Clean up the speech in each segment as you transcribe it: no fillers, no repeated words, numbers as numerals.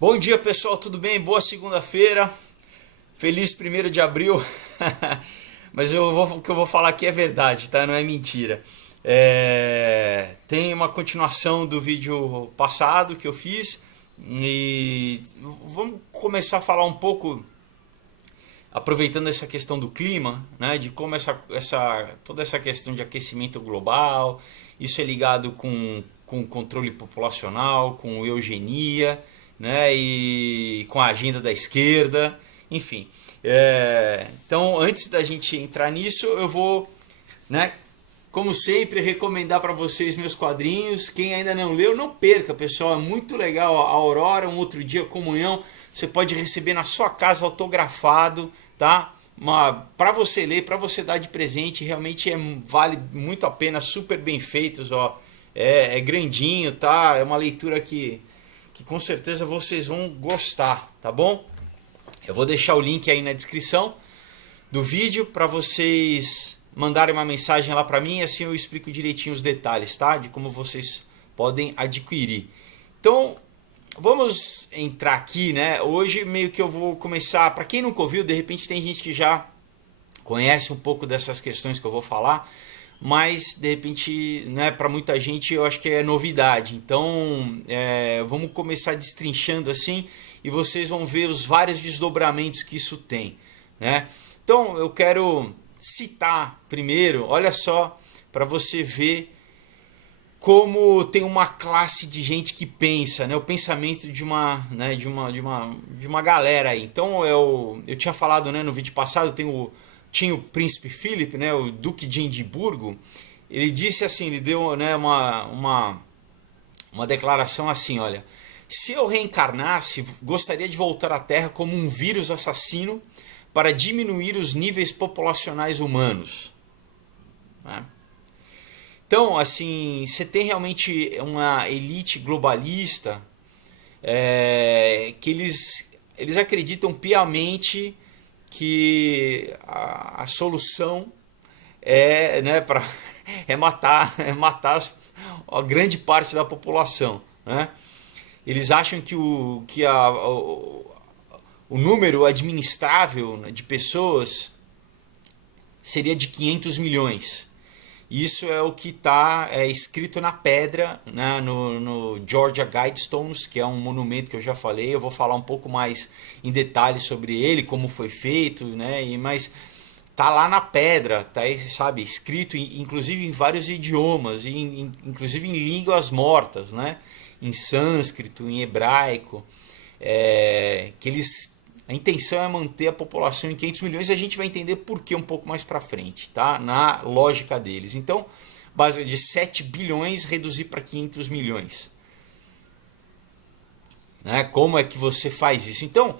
Bom dia, pessoal, tudo bem? Boa segunda-feira. Feliz 1º de abril. Mas o que eu vou falar aqui é verdade, tá? Não é mentira. Tem uma continuação do vídeo passado que eu fiz e vamos começar a falar um pouco, aproveitando essa questão do clima, né? De como toda essa questão de aquecimento global, isso é ligado com controle populacional, com eugenia, né, e com a agenda da esquerda, enfim. Então, antes da gente entrar nisso, eu vou, né, como sempre, recomendar para vocês meus quadrinhos. Quem ainda não leu, não perca, pessoal. É muito legal. A Aurora, um outro dia, comunhão. Você pode receber na sua casa autografado, tá? Para você ler, para você dar de presente, realmente vale muito a pena. Super bem feitos, ó. É grandinho, tá? É uma leitura que com certeza vocês vão gostar, tá bom? Eu vou deixar o link aí na descrição do vídeo para vocês mandarem uma mensagem lá para mim, e assim eu explico direitinho os detalhes, tá? De como vocês podem adquirir. Então, vamos entrar aqui, né? Hoje meio que eu vou começar, para quem nunca ouviu, de repente tem gente que já conhece um pouco dessas questões que eu vou falar, mas de repente, né, para muita gente eu acho que é novidade. Então, vamos começar destrinchando assim e vocês vão ver os vários desdobramentos que isso tem, né? Então, eu quero citar primeiro, olha só, para você ver como tem uma classe de gente que pensa, né? O pensamento de uma, né, de uma galera aí. Então, eu tinha falado, né, no vídeo passado, tinha o príncipe Philip, né, o duque de Edimburgo. Ele disse assim, ele deu, né, uma declaração assim, olha: se eu reencarnasse, gostaria de voltar à Terra como um vírus assassino para diminuir os níveis populacionais humanos, né? Então, assim, você tem realmente uma elite globalista, que eles acreditam piamente que a solução né, matar a grande parte da população, né? Eles acham que o número administrável, né, de pessoas seria de 500 milhões. Isso é o que está escrito na pedra, né, no Georgia Guidestones, que é um monumento que eu já falei. Eu vou falar um pouco mais em detalhes sobre ele, como foi feito, né, mas tá lá na pedra, tá, sabe, escrito inclusive em vários idiomas, inclusive em línguas mortas, né, em sânscrito, em hebraico, a intenção é manter a população em 500 milhões, e a gente vai entender por que um pouco mais para frente, tá? Na lógica deles. Então, base de 7 bilhões reduzir para 500 milhões. Né? Como é que você faz isso? Então,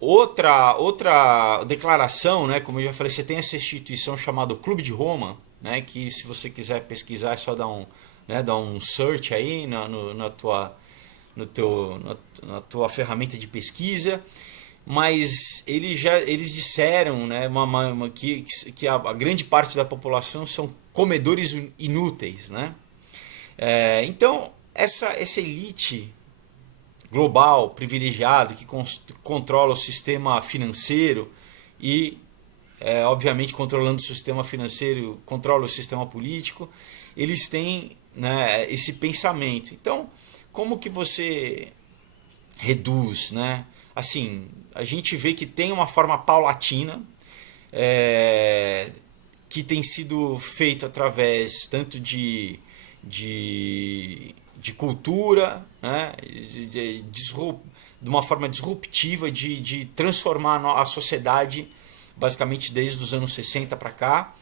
outra declaração, né? Como eu já falei, você tem essa instituição chamada Clube de Roma, né? Que se você quiser pesquisar é só dar um search aí na tua ferramenta de pesquisa. Mas eles disseram, né, que a grande parte da população são comedores inúteis, né? Então, essa elite global privilegiada que controla o sistema financeiro e, obviamente, controlando o sistema financeiro, controla o sistema político, eles têm, né, esse pensamento. Então, como que você reduz, né? Assim, a gente vê que tem uma forma paulatina, que tem sido feito através tanto de cultura, né, de uma forma disruptiva de transformar a sociedade, basicamente desde os anos 60 para cá.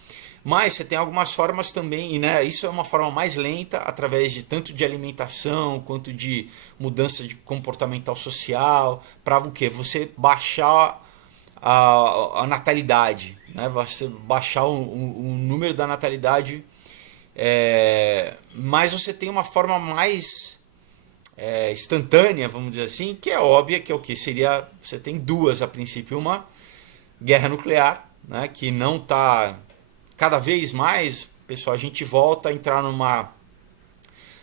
Mas você tem algumas formas também, né? Isso é uma forma mais lenta, através de tanto de alimentação quanto de mudança de comportamental social, para o quê? Você baixar a natalidade, né? Você baixar o número da natalidade, mas você tem uma forma mais instantânea, vamos dizer assim, que é óbvia, que é o que seria, você tem duas a princípio: uma guerra nuclear, né? Que não está cada vez mais, pessoal, a gente volta a entrar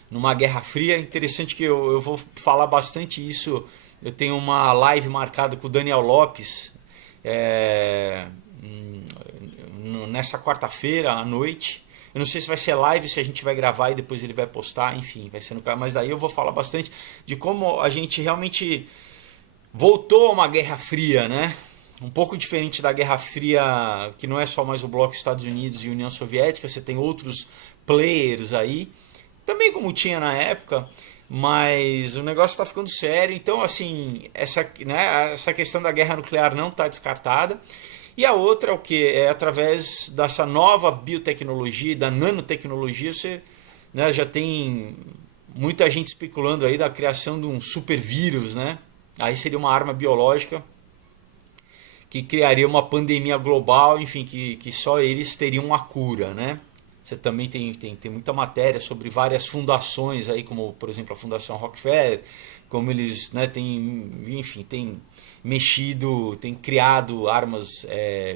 numa Guerra Fria. Interessante que eu vou falar bastante isso. Eu tenho uma live marcada com o Daniel Lopes é, nessa quarta-feira à noite. Eu não sei se vai ser live, se a gente vai gravar e depois ele vai postar, enfim, vai ser no canal. Mas daí eu vou falar bastante de como a gente realmente voltou a uma Guerra Fria, né? Um pouco diferente da Guerra Fria, que não é só mais o bloco Estados Unidos e União Soviética, você tem outros players aí, também como tinha na época, mas o negócio está ficando sério. Então, assim, essa questão da guerra nuclear não está descartada. E a outra é o que? É através dessa nova biotecnologia, da nanotecnologia, você, né, já tem muita gente especulando aí da criação de um supervírus, né? Aí seria uma arma biológica que criaria uma pandemia global, enfim, que só eles teriam a cura, né? Você também tem muita matéria sobre várias fundações aí, como por exemplo a Fundação Rockefeller, como eles, né, tem mexido, tem criado armas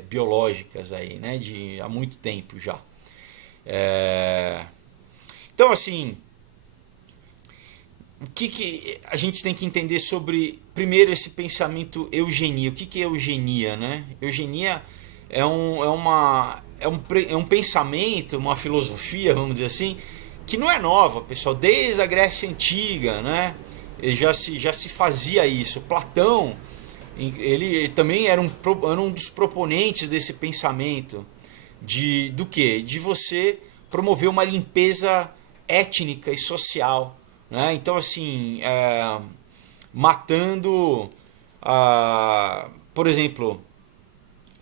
biológicas aí, né, há muito tempo já. Então, assim, o que a gente tem que entender sobre, primeiro, esse pensamento eugenia? O que é eugenia, né? Eugenia é um pensamento, uma filosofia, vamos dizer assim, que não é nova, pessoal. Desde a Grécia Antiga, né? Já se fazia isso. Platão, ele também era um dos proponentes desse pensamento do quê? De você promover uma limpeza étnica e social, né? Então, assim, matando, por exemplo,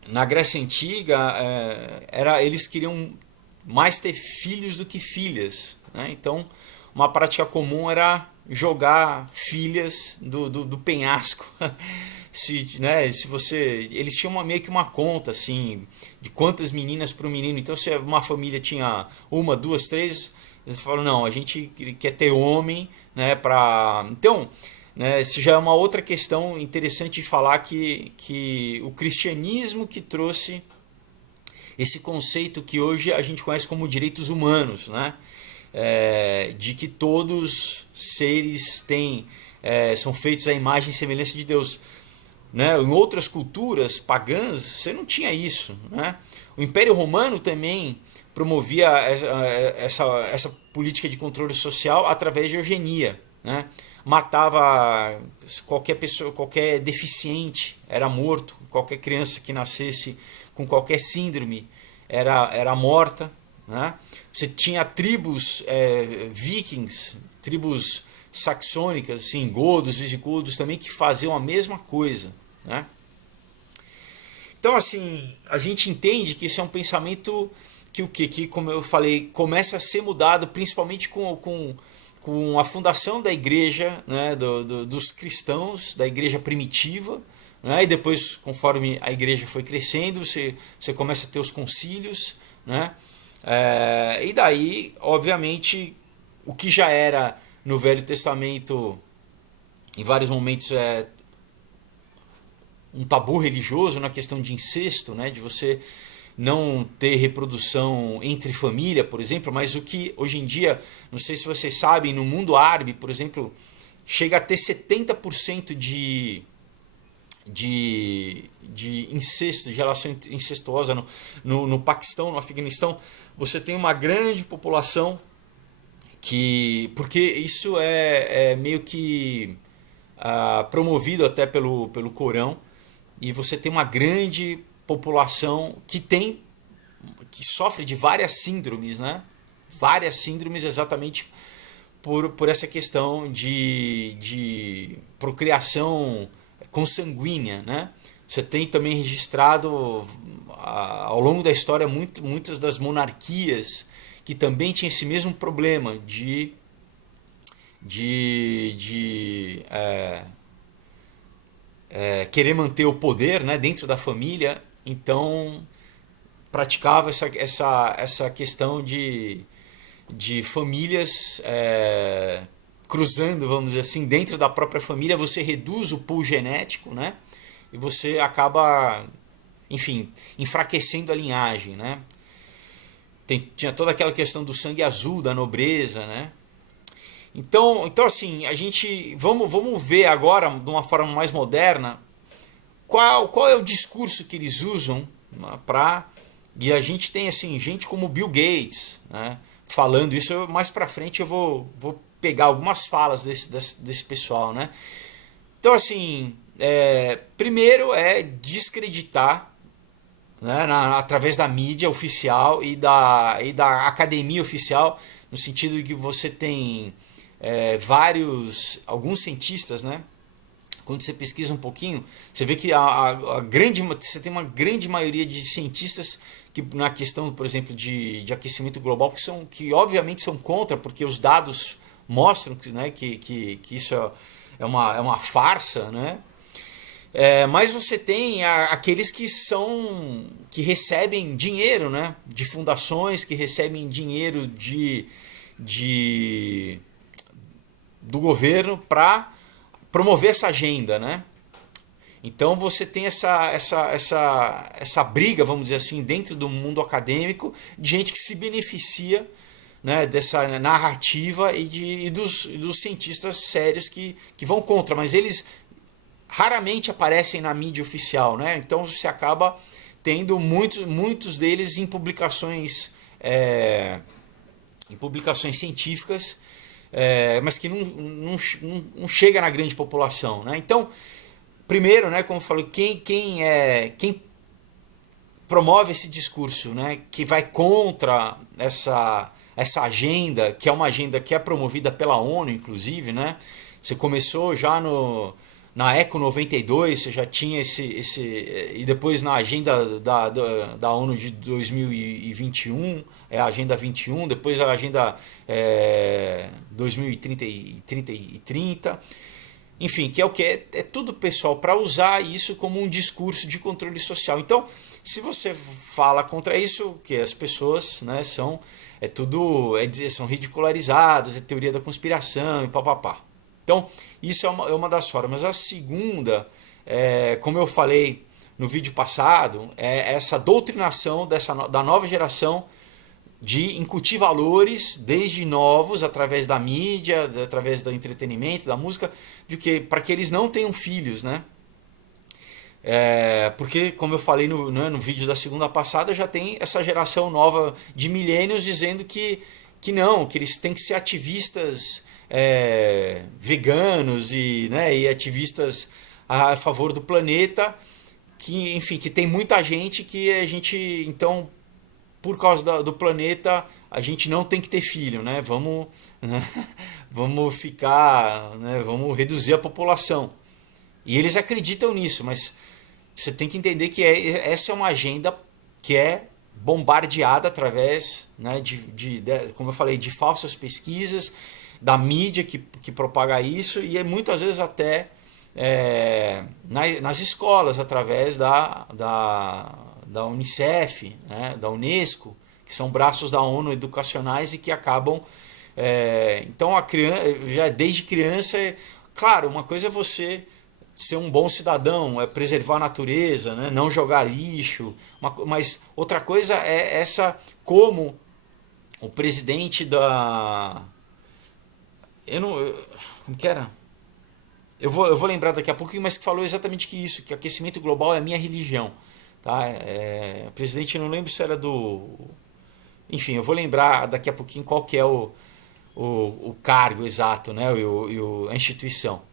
na Grécia Antiga, eles queriam mais ter filhos do que filhas, né? Então, uma prática comum era jogar filhas do penhasco. Se você, eles tinham meio que uma conta assim de quantas meninas para o menino. Então, se uma família tinha uma, duas, três, eles falaram: não, a gente quer ter homem, né? Então, né, isso já é uma outra questão interessante de falar, que o cristianismo que trouxe esse conceito que hoje a gente conhece como direitos humanos, né? De que todos seres são feitos à imagem e semelhança de Deus. Né? Em outras culturas pagãs você não tinha isso, né? O Império Romano também promovia essa política de controle social através de eugenia, né? Matava qualquer pessoa, qualquer deficiente era morto, qualquer criança que nascesse com qualquer síndrome era morta, né? Você tinha tribos vikings, tribos saxônicas, assim, godos, visigodos também, que faziam a mesma coisa, né? Então, assim, a gente entende que isso é um pensamento que, como eu falei, começa a ser mudado, principalmente com a fundação da igreja, né, dos cristãos, da igreja primitiva, né, e depois, conforme a igreja foi crescendo, você começa a ter os concílios, né, e daí, obviamente, o que já era no Velho Testamento, em vários momentos, um tabu religioso na questão de incesto, né, de você não ter reprodução entre família, por exemplo, mas o que hoje em dia, não sei se vocês sabem, no mundo árabe, por exemplo, chega a ter 70% de incesto, de relação incestuosa no Paquistão, no Afeganistão. Você tem uma grande população porque isso é meio que promovido até pelo Corão, e você tem uma grande população que sofre de várias síndromes, né? Várias síndromes exatamente por essa questão de procriação consanguínea, né? Você tem também registrado ao longo da história muitas das monarquias que também tinham esse mesmo problema de querer manter o poder, né, dentro da família. Então praticava essa questão de famílias cruzando, vamos dizer assim, dentro da própria família. Você reduz o pool genético, né, e você acaba, enfim, enfraquecendo a linhagem, né. Tinha toda aquela questão do sangue azul, da nobreza, né. Então assim, a gente vamos ver agora de uma forma mais moderna qual é o discurso que eles usam para. E a gente tem assim gente como Bill Gates, né, falando isso. Mais para frente eu vou pegar algumas falas desse pessoal, né? Então assim, primeiro é descreditar, né, através da mídia oficial e da academia oficial, no sentido de que você tem alguns cientistas, né? Quando você pesquisa um pouquinho, você vê que você tem uma grande maioria de cientistas que na questão, por exemplo, de aquecimento global, que obviamente são contra, porque os dados mostram que, né, que isso é uma farsa, né? Mas você tem aqueles que recebem dinheiro, né, de fundações, que recebem dinheiro de do governo para promover essa agenda, né? Então você tem essa briga, vamos dizer assim, dentro do mundo acadêmico, de gente que se beneficia, né, dessa narrativa e dos cientistas sérios que vão contra, mas eles raramente aparecem na mídia oficial, né? Então você acaba tendo muitos deles em publicações científicas, mas que não chega na grande população, né? Então, primeiro, né, como eu falei, quem promove esse discurso, né, que vai contra essa agenda, que é uma agenda que é promovida pela ONU, inclusive, né? Você começou já na Eco 92, você já tinha e depois na agenda da ONU de 2021, a Agenda 21, depois a Agenda 2030 e 30. Enfim, que é o que é tudo, pessoal, para usar isso como um discurso de controle social. Então, se você fala contra isso, que as pessoas, né, são ridicularizadas, é teoria da conspiração e papapá. Então, isso é uma das formas. A segunda, como eu falei no vídeo passado, é essa doutrinação da nova geração de incutir valores desde novos, através da mídia, através do entretenimento, da música, para que eles não tenham filhos, né? Porque, como eu falei no vídeo da segunda passada, já tem essa geração nova de milênios dizendo que não, que eles têm que ser ativistas veganos e ativistas a favor do planeta, que, enfim, que tem muita gente que a gente, então, por causa do planeta, a gente não tem que ter filho, né? Né? Vamos ficar, né? Vamos reduzir a população. E eles acreditam nisso, mas você tem que entender que essa é uma agenda que é bombardeada através, né, como eu falei, de falsas pesquisas, da mídia que propaga isso, e muitas vezes até nas escolas, através da Unicef, né, da Unesco, que são braços da ONU educacionais e que acabam. Então, a criança, já desde criança, claro, uma coisa é você ser um bom cidadão, é preservar a natureza, né, não jogar lixo, mas outra coisa é como o presidente da. Como que era? Eu vou lembrar daqui a pouco, mas que falou exatamente isso, que aquecimento global é a minha religião. Tá? O presidente, não lembro se era do. Enfim, eu vou lembrar daqui a pouquinho qual que é o cargo exato, né? A instituição.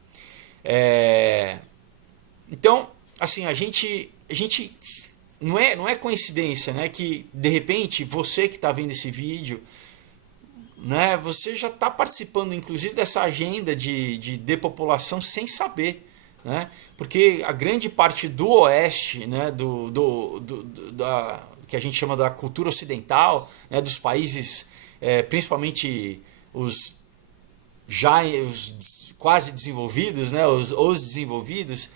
Então, assim, a gente não é coincidência, né, que de repente você que está vendo esse vídeo, né, você já está participando, inclusive, dessa agenda de depopulação sem saber, né? Porque a grande parte do Oeste, né, que a gente chama da cultura ocidental, né, dos países, principalmente os quase desenvolvidos, né, os desenvolvidos,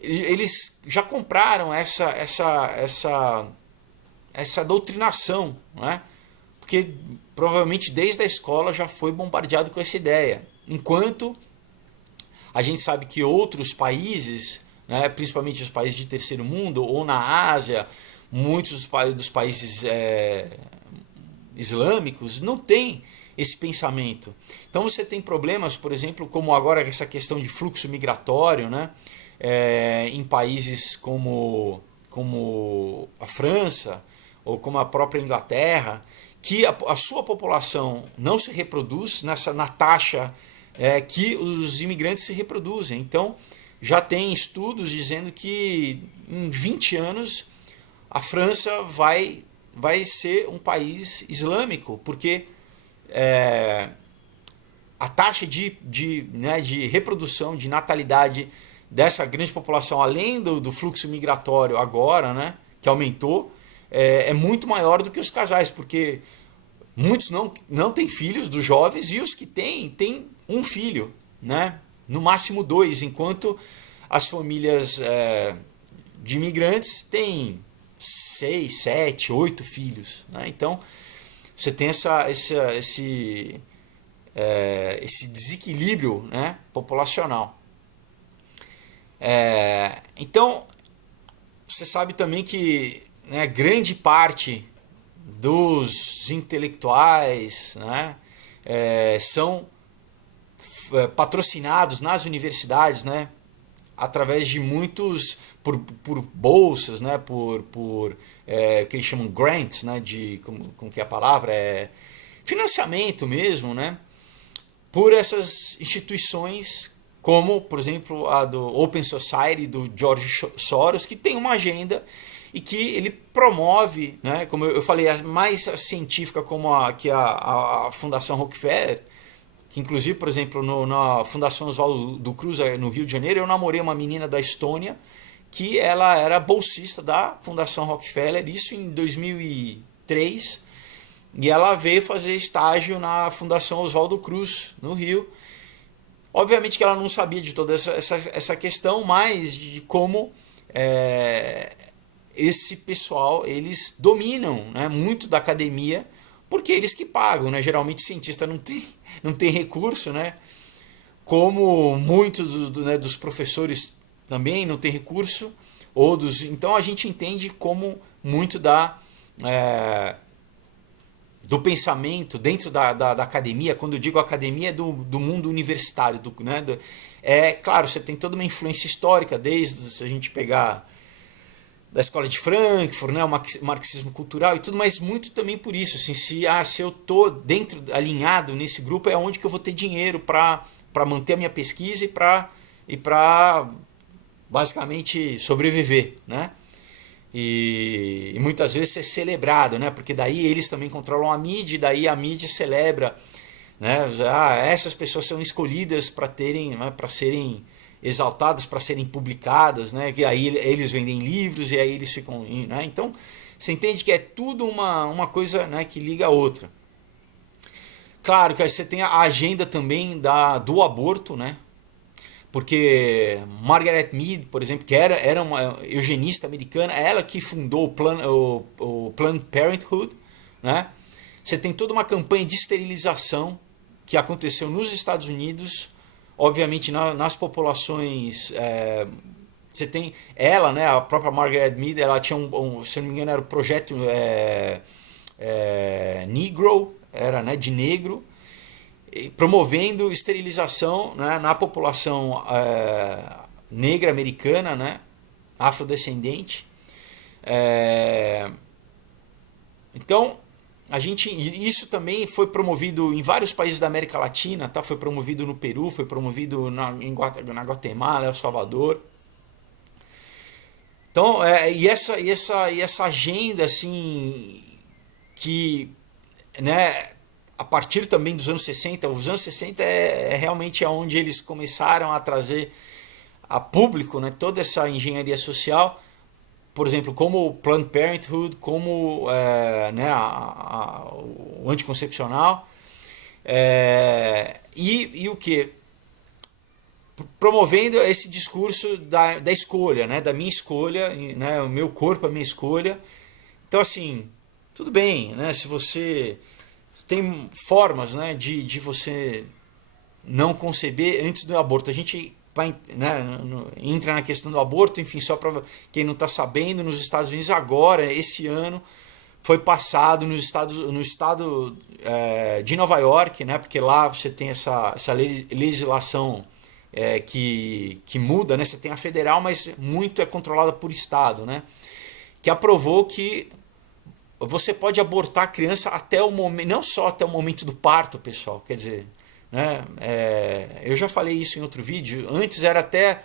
eles já compraram essa doutrinação, né? Porque provavelmente desde a escola já foi bombardeado com essa ideia. Enquanto a gente sabe que outros países, né, principalmente os países de terceiro mundo ou na Ásia, muitos dos países islâmicos não têm esse pensamento. Então você tem problemas, por exemplo, como agora essa questão de fluxo migratório, né? Em países como a França ou como a própria Inglaterra, que a sua população não se reproduz na taxa que os imigrantes se reproduzem. Então, já tem estudos dizendo que em 20 anos a França vai ser um país islâmico, porque a taxa de reprodução, de natalidade dessa grande população, além do fluxo migratório agora, né, que aumentou, é muito maior do que os casais, porque muitos não têm filhos dos jovens, e os que têm um filho, né, no máximo dois, enquanto as famílias de imigrantes têm 6, 7, 8 filhos. Né? Então, você tem esse desequilíbrio, né, populacional. Então, você sabe também que, né, grande parte dos intelectuais, né, são patrocinados nas universidades, né, através de muitos por bolsas, né, por que eles chamam grants, né, como que é a palavra, financiamento mesmo, né, por essas instituições, como por exemplo a do Open Society do George Soros, que tem uma agenda e que ele promove, né, como eu falei, mais científica, como a Fundação Rockefeller, que inclusive, por exemplo, na Fundação Oswaldo Cruz, no Rio de Janeiro, eu namorei uma menina da Estônia, que ela era bolsista da Fundação Rockefeller, isso em 2003, e ela veio fazer estágio na Fundação Oswaldo Cruz, no Rio. Obviamente que ela não sabia de toda essa questão, mas de como esse pessoal, eles dominam, né, muito da academia, porque eles que pagam, né? Geralmente cientista não tem recurso, né? Como muitos dos professores também não tem recurso, então a gente entende como muito do pensamento dentro da academia. Quando eu digo academia, é do mundo universitário, né? Claro, você tem toda uma influência histórica, desde se a gente pegar da escola de Frankfurt, né, o marxismo cultural e tudo, mas muito também por isso, assim, se eu estou alinhado nesse grupo, é onde que eu vou ter dinheiro para manter a minha pesquisa e para basicamente sobreviver, né? E muitas vezes ser celebrado, né? Porque daí eles também controlam a mídia, e daí a mídia celebra, né? Essas pessoas são escolhidas para serem exaltadas, para serem publicadas, né? Que aí eles vendem livros e aí eles ficam, né? Então você entende que é tudo uma coisa, né, que liga a outra. Claro que aí você tem a agenda também do aborto, né? Porque Margaret Mead, por exemplo, que era uma eugenista americana, ela que fundou o Planned Parenthood, né? Você tem toda uma campanha de esterilização que aconteceu nos Estados Unidos. Obviamente nas populações, você tem ela, né, a própria Margaret Mead, ela tinha se não me engano era o projeto Negro, era, né, de negro, promovendo esterilização, né, na população negra americana, né, afrodescendente. Então isso também foi promovido em vários países da América Latina, tá? Foi promovido no Peru, foi promovido na Guatemala, El Salvador. Então, essa agenda, assim, que, né, a partir também dos anos 60, os anos 60 realmente onde eles começaram a trazer a público, né, toda essa engenharia social, por exemplo, como o Planned Parenthood, como né, o anticoncepcional, e o que? Promovendo esse discurso da escolha, né, da minha escolha, né, o meu corpo, a minha escolha. Então, assim, tudo bem, né, se você tem formas, né, de você não conceber antes do aborto. A gente vai, né, entra na questão do aborto, enfim, só para quem não está sabendo, nos Estados Unidos agora, esse ano, foi passado no estado de Nova York, né? Porque lá você tem essa legislação que muda, né? Você tem a federal, mas muito é controlada por estado, né? Que aprovou que você pode abortar a criança até o momento, não só até o momento do parto, pessoal. Quer dizer, né? Eu já falei isso em outro vídeo. Antes era até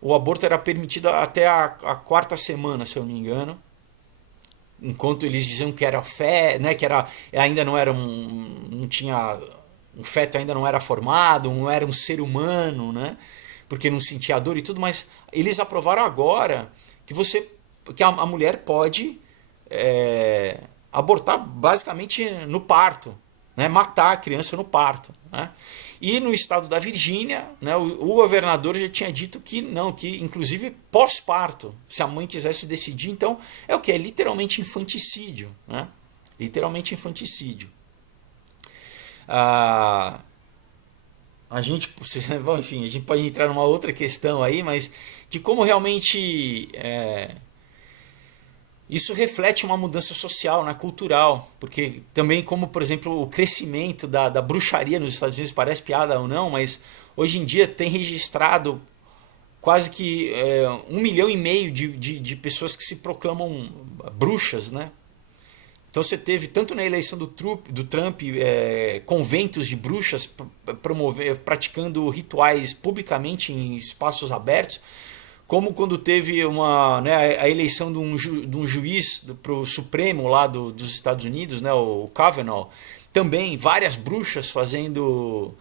o aborto era permitido até a quarta semana, se eu não me engano. Enquanto eles diziam que era fé, né? Que era ainda não era não tinha um feto ainda não era formado, não era um ser humano, né? Porque não sentia dor e tudo, mas eles aprovaram agora que a mulher pode abortar basicamente no parto, né? Matar a criança no parto, né? E no estado da Virgínia, né, o governador já tinha dito que não, que inclusive pós-parto, se a mãe quisesse decidir, então é o que? É literalmente infanticídio, né? Literalmente infanticídio. A gente, bom, enfim, a gente pode entrar numa outra questão aí, mas de como realmente isso reflete uma mudança social, né, cultural, porque também como, por exemplo, o crescimento da bruxaria nos Estados Unidos, parece piada ou não, mas hoje em dia tem registrado quase que 1,5 milhão de pessoas que se proclamam bruxas, né? Então você teve, tanto na eleição do Trump conventos de bruxas praticando rituais publicamente em espaços abertos, como quando teve a eleição de um juiz para o Supremo lá dos Estados Unidos, né, o Kavanaugh, também várias bruxas fazendo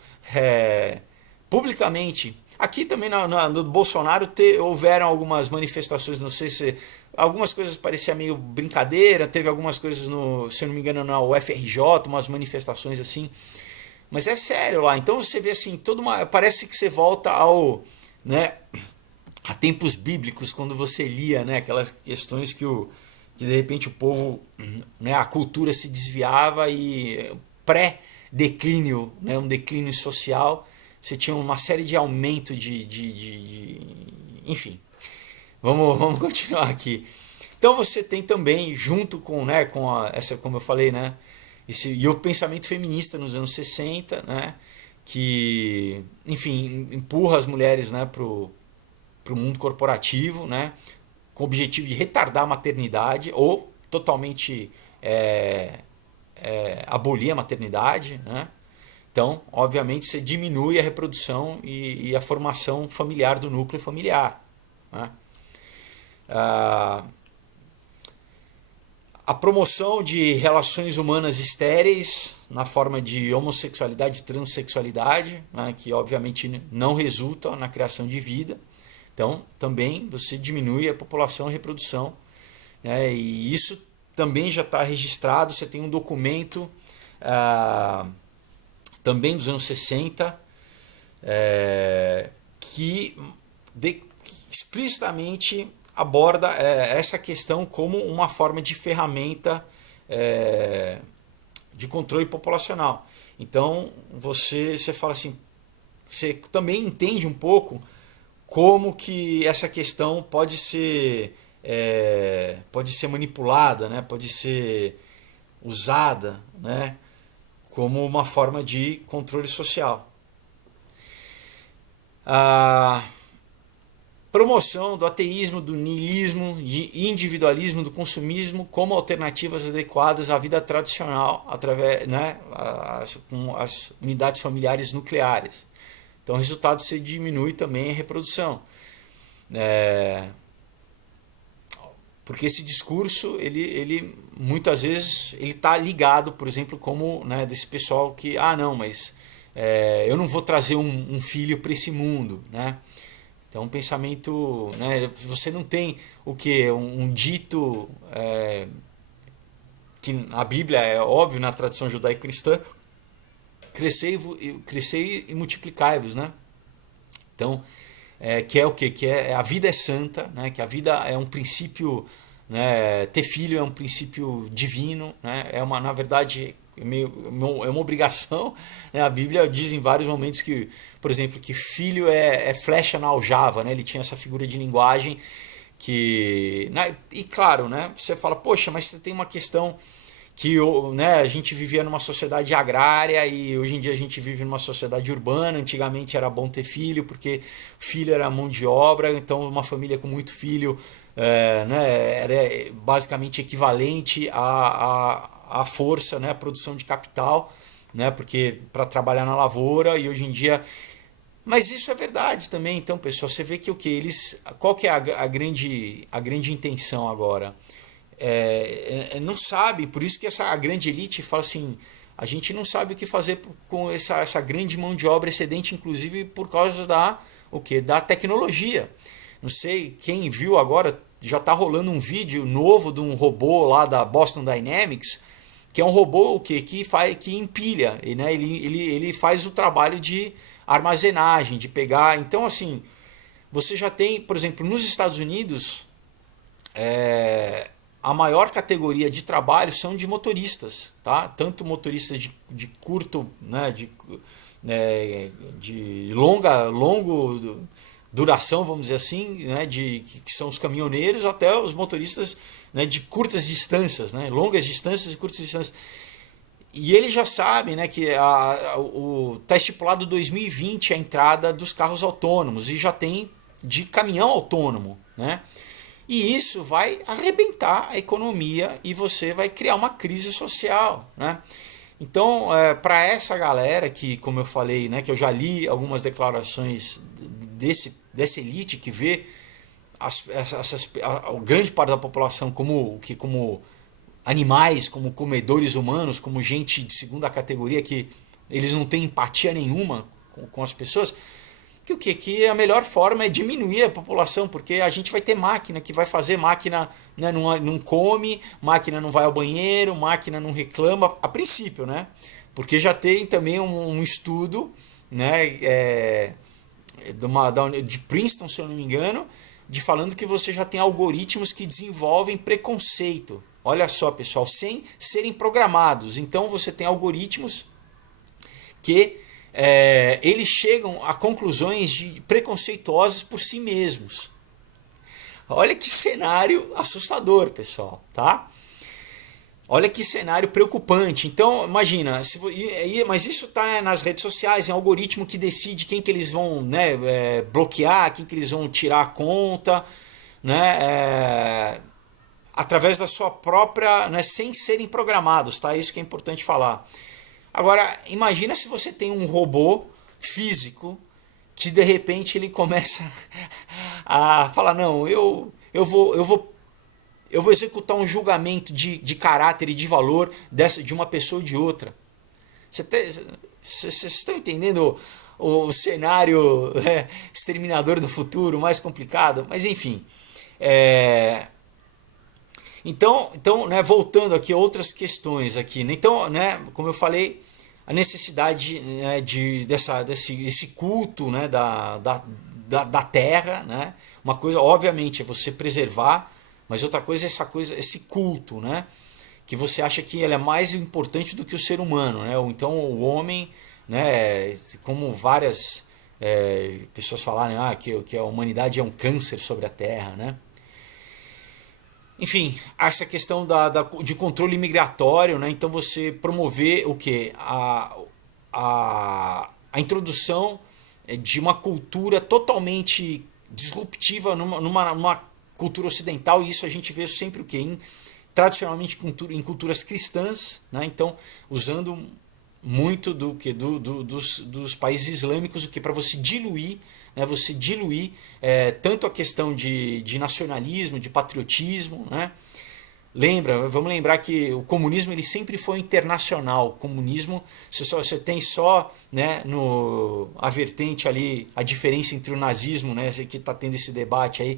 publicamente. Aqui também no Bolsonaro houveram algumas manifestações, não sei se algumas coisas pareciam meio brincadeira, teve algumas coisas se eu não me engano na UFRJ, umas manifestações assim, mas é sério lá. Então você vê assim, parece que você volta né, a tempos bíblicos, quando você lia, né, aquelas questões que de repente o povo, né, a cultura se desviava e pré-declínio, né, um declínio social, você tinha uma série de aumento enfim, vamos continuar aqui. Então você tem também, junto com, né, essa, como eu falei, né, e o pensamento feminista nos anos 60, né, que, enfim, empurra as mulheres, né, para o mundo corporativo, né, com o objetivo de retardar a maternidade ou totalmente abolir a maternidade, né? Então, obviamente, você diminui a reprodução e a formação familiar do núcleo familiar, né? A promoção de relações humanas estéreis na forma de homossexualidade e transexualidade, né, que obviamente não resulta na criação de vida. Então, também você diminui a população e a reprodução, né, e isso também já está registrado. Você tem um documento também dos anos 60 que explicitamente aborda essa questão como uma forma de ferramenta de controle populacional. Então você fala assim, você também entende um pouco como que essa questão pode ser manipulada, né? Pode ser usada, né? Como uma forma de controle social. A promoção do ateísmo, do niilismo, de individualismo, do consumismo como alternativas adequadas à vida tradicional através, né, com as unidades familiares nucleares. Então, o resultado se diminui também a reprodução. Porque esse discurso, ele muitas vezes ele está ligado, por exemplo, como, né, desse pessoal que, não, mas eu não vou trazer um filho para esse mundo, né? Então, um pensamento, né, você não tem o que um dito que na Bíblia é óbvio, na tradição judaico-cristã, crescei e multiplicai-vos, né? Então, que é o quê? Que a vida é santa, né? Que a vida é um princípio, né? Ter filho é um princípio divino, né? Na verdade, é uma obrigação, né? A Bíblia diz em vários momentos que, por exemplo, que filho é flecha na aljava, né? Ele tinha essa figura de linguagem que, né? E claro, né? Você fala, poxa, mas você tem uma questão que né, a gente vivia numa sociedade agrária e hoje em dia a gente vive numa sociedade urbana. Antigamente era bom ter filho, porque filho era mão de obra, então uma família com muito filho né, era basicamente equivalente à força, né, à produção de capital, né, porque para trabalhar na lavoura. E hoje em dia, mas isso é verdade também. Então, pessoal, você vê que o que eles, qual que é a grande intenção agora? Não sabe, por isso que a grande elite fala assim, a gente não sabe o que fazer com essa grande mão de obra excedente, inclusive por causa da tecnologia. Não sei, quem viu agora, já está rolando um vídeo novo de um robô lá da Boston Dynamics, que é um robô que empilha, né? Ele faz o trabalho de armazenagem, de pegar. Então, assim, você já tem, por exemplo, nos Estados Unidos, a maior categoria de trabalho são de motoristas, tá? Tanto motoristas de curto, né, de longo duração, vamos dizer assim, né, que são os caminhoneiros, até os motoristas, né, de curtas distâncias, né, longas distâncias e curtas distâncias. E eles já sabem, né, que está estipulado 2020 a entrada dos carros autônomos e já tem de caminhão autônomo, né? E isso vai arrebentar a economia e você vai criar uma crise social, né? Então, para essa galera que, como eu falei, né, que eu já li algumas declarações dessa elite que vê a grande parte da população como animais, como comedores humanos, como gente de segunda categoria, que eles não têm empatia nenhuma com as pessoas, que a melhor forma é diminuir a população, porque a gente vai ter máquina que vai fazer, máquina, né, não come, máquina não vai ao banheiro, máquina não reclama, a princípio, né? Porque já tem também um estudo, né, de Princeton, se eu não me engano, de falando que você já tem algoritmos que desenvolvem preconceito. Olha só, pessoal, sem serem programados. Então você tem algoritmos que eles chegam a conclusões preconceituosas por si mesmos. Olha que cenário assustador, pessoal, tá? Olha que cenário preocupante. Então, imagina, mas isso está nas redes sociais, é um algoritmo que decide quem que eles vão, né, bloquear, quem que eles vão tirar a conta, né, através da sua própria, né, sem serem programados, tá? Isso que é importante falar. Agora, imagina se você tem um robô físico que de repente ele começa a falar, não, eu vou executar um julgamento de caráter e de valor de uma pessoa ou de outra. Vocês estão entendendo o cenário exterminador do futuro, mais complicado? Mas enfim. Então, né, voltando aqui a outras questões aqui, né? Então, né, como eu falei, a necessidade, né, desse culto, né, da terra, né? Uma coisa, obviamente, é você preservar, mas outra coisa é esse culto, né? Que você acha que ele é mais importante do que o ser humano, né? Ou então o homem, né, como várias pessoas falarem, que a humanidade é um câncer sobre a terra, né? Enfim, essa questão de controle migratório, né? Então você promover o que? A introdução de uma cultura totalmente disruptiva numa cultura ocidental, e isso a gente vê sempre o que? Tradicionalmente em culturas cristãs, né? Então usando muito dos países islâmicos, o que para você diluir, né, tanto a questão de nacionalismo, de patriotismo, né? Vamos lembrar que o comunismo ele sempre foi internacional. O comunismo, você tem só, né, a vertente ali, a diferença entre o nazismo, né, que está tendo esse debate aí,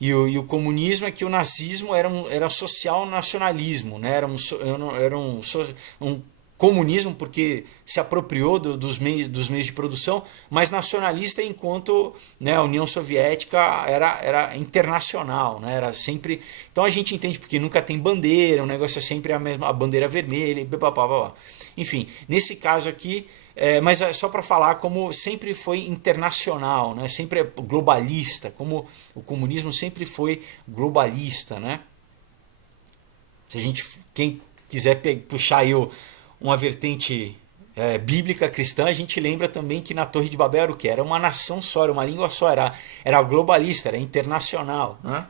e o comunismo é que o nazismo era social nacionalismo, né, era um comunismo porque se apropriou dos meios de produção, mas nacionalista enquanto, né, a União Soviética era internacional, né, era sempre. Então a gente entende porque nunca tem bandeira, o negócio é sempre a bandeira vermelha e blá, blá, blá, blá. Enfim, nesse caso aqui, mas é só para falar como sempre foi internacional, né, sempre é globalista, como o comunismo sempre foi globalista, né? Se a gente quem quiser puxar aí uma vertente bíblica cristã, a gente lembra também que na Torre de Babel era o que? Era uma nação só, era uma língua só, era globalista, era internacional, né?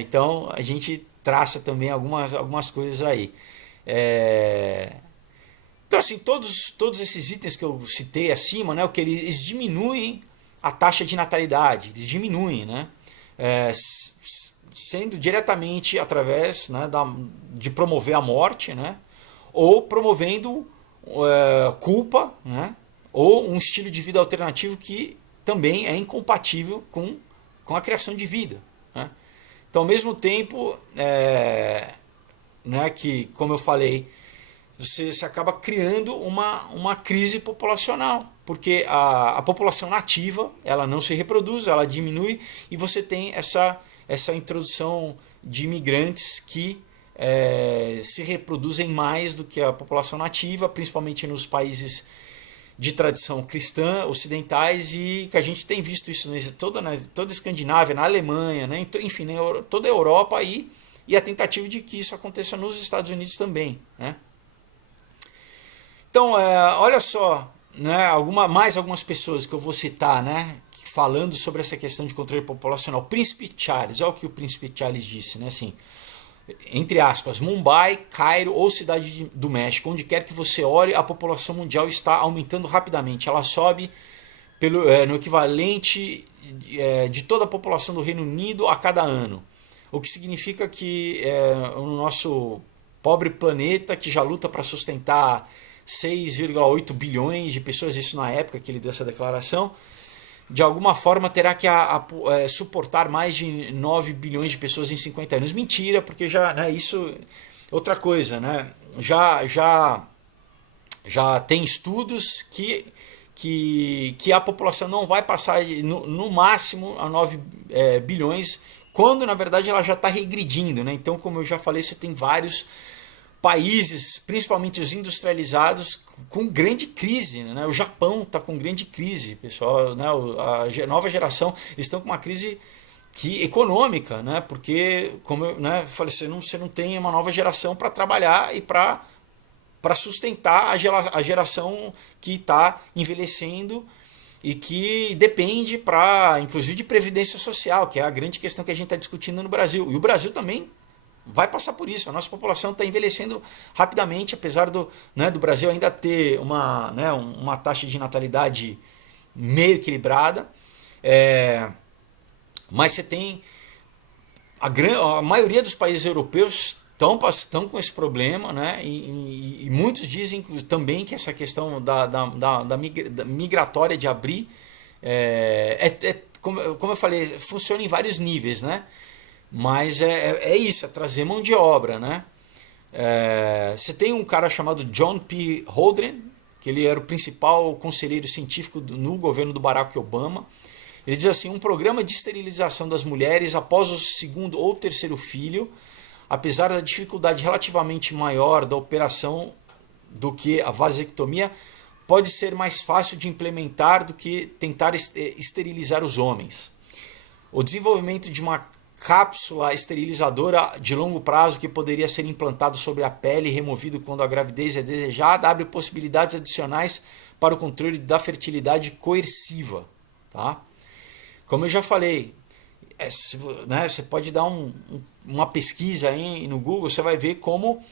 Então a gente traça também algumas coisas aí. Então assim, todos esses itens que eu citei acima, né, o que eles diminuem a taxa de natalidade, eles diminuem, né? Sendo diretamente através, né, de promover a morte, né, ou promovendo culpa, né, ou um estilo de vida alternativo que também é incompatível com a criação de vida, né. Então, ao mesmo tempo, né, que, como eu falei, você acaba criando uma crise populacional, porque a população nativa ela não se reproduz, ela diminui, e você tem essa introdução de imigrantes que se reproduzem mais do que a população nativa, principalmente nos países de tradição cristã ocidentais, e que a gente tem visto isso toda a Escandinávia, na Alemanha, né? Enfim, toda a Europa, e a tentativa de que isso aconteça nos Estados Unidos também, né? Então, olha só, né, mais algumas pessoas que eu vou citar, né, falando sobre essa questão de controle populacional. Príncipe Charles, olha o que o Príncipe Charles disse, né, assim, entre aspas, Mumbai, Cairo ou Cidade do México, onde quer que você olhe, a população mundial está aumentando rapidamente. Ela sobe no equivalente de toda a população do Reino Unido a cada ano. O que significa que o nosso pobre planeta, que já luta para sustentar 6,8 bilhões de pessoas, isso na época que ele deu essa declaração, de alguma forma terá que suportar mais de 9 bilhões de pessoas em 50 anos. Mentira, porque já, né, isso outra coisa, né? Já tem estudos que a população não vai passar no máximo a 9 bilhões, quando na verdade ela já está regredindo, né? Então, como eu já falei, você tem vários países, principalmente os industrializados, com grande crise, né? O Japão está com grande crise, pessoal, né? A nova geração, eles estão com uma crise econômica, né? Porque, como eu, né, falei, você não tem uma nova geração para trabalhar e para sustentar a geração que está envelhecendo e que depende, inclusive, de previdência social, que é a grande questão que a gente está discutindo no Brasil. E o Brasil também vai passar por isso. A nossa população está envelhecendo rapidamente, apesar do Brasil ainda ter uma taxa de natalidade meio equilibrada. Mas você tem a maioria dos países europeus estão com esse problema, né? E muitos dizem também que essa questão da migratória de abrir como eu falei, funciona em vários níveis, né? Mas é isso, é trazer mão de obra, né? Você tem um cara chamado John P. Holdren, que ele era o principal conselheiro científico no governo do Barack Obama. Ele diz assim: um programa de esterilização das mulheres após o segundo ou terceiro filho, apesar da dificuldade relativamente maior da operação do que a vasectomia, pode ser mais fácil de implementar do que tentar esterilizar os homens. O desenvolvimento de uma cápsula esterilizadora de longo prazo que poderia ser implantado sobre a pele e removido quando a gravidez é desejada abre possibilidades adicionais para o controle da fertilidade coerciva. Tá? Como eu já falei, você pode dar uma pesquisa aí no Google, você vai ver como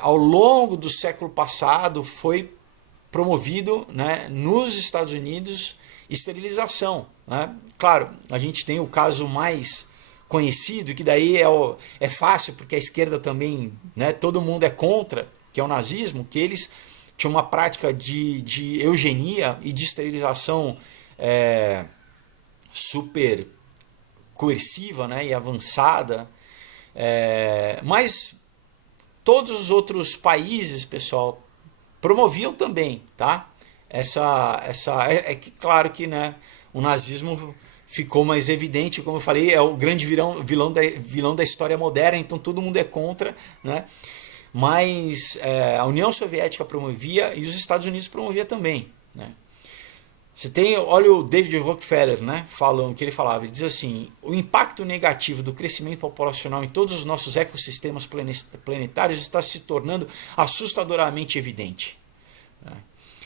ao longo do século passado foi promovido, né, nos Estados Unidos esterilização, né? Claro, a gente tem o caso mais conhecido, que daí é fácil, porque a esquerda também, né, todo mundo é contra, que é o nazismo, que eles tinham uma prática de eugenia e de esterilização super coerciva, né, e avançada, mas todos os outros países, pessoal, promoviam também, tá? Claro que, né, o nazismo ficou mais evidente, como eu falei, é o grande vilão da história moderna, então todo mundo é contra, né? Mas a União Soviética promovia e os Estados Unidos promovia também, né? Você tem, olha o David Rockefeller, né, falando que ele falava, ele diz assim: o impacto negativo do crescimento populacional em todos os nossos ecossistemas planetários está se tornando assustadoramente evidente.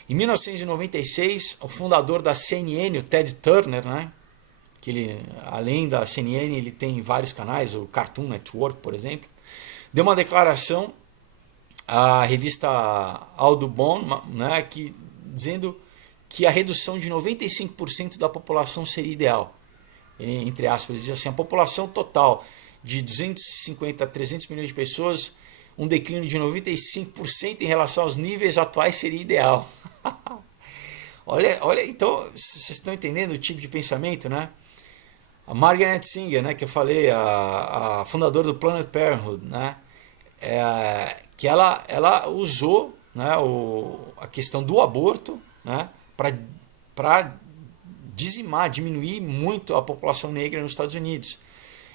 Em 1996, o fundador da CNN, o Ted Turner, né, que ele, além da CNN, ele tem vários canais, o Cartoon Network, por exemplo, deu uma declaração à revista Audubon, né, dizendo que a redução de 95% da população seria ideal. Entre aspas, ele diz assim: a população total de 250 a 300 milhões de pessoas, um declínio de 95% em relação aos níveis atuais seria ideal. olha, então, vocês estão entendendo o tipo de pensamento, né? A Margaret Sanger, né, que eu falei, a fundadora do Planned Parenthood, né, que ela usou, né, a questão do aborto, né, para dizimar, diminuir muito a população negra nos Estados Unidos.